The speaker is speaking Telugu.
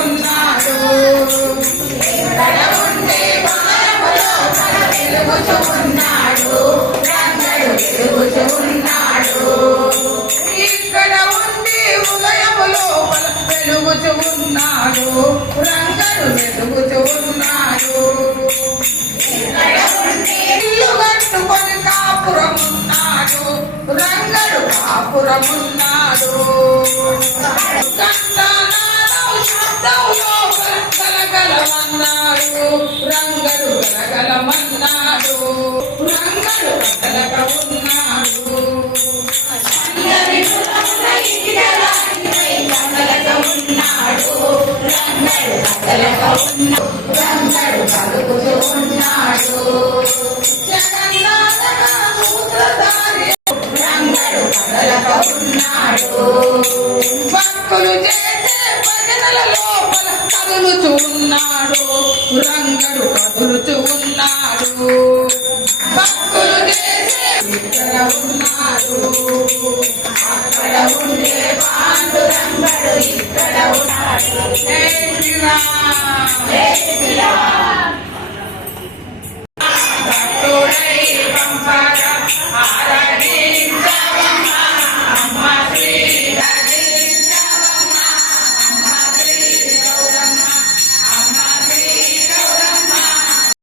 ఉన్నాడు. రంగడు వెలుగుతూ ఉన్నాడు. ఇల్లు కట్టుకొని కాపురమున్నాడు. రంగడు కాపురమున్నాడు. కదలకమన్నాడు రంగడు కలకలమన్నాడు రంగడు కదలక ఉన్నాడు జగన్నాథ సూత్రధారి రంగడు ఉన్నాడు భక్తులు చేసే భజనల లోపల ఉన్నాడు. భక్తులు చేసే ఇక్కడ ఉన్నాడు. అక్కడ ఉండే పాండు ఇక్కడ ఉన్నాడు.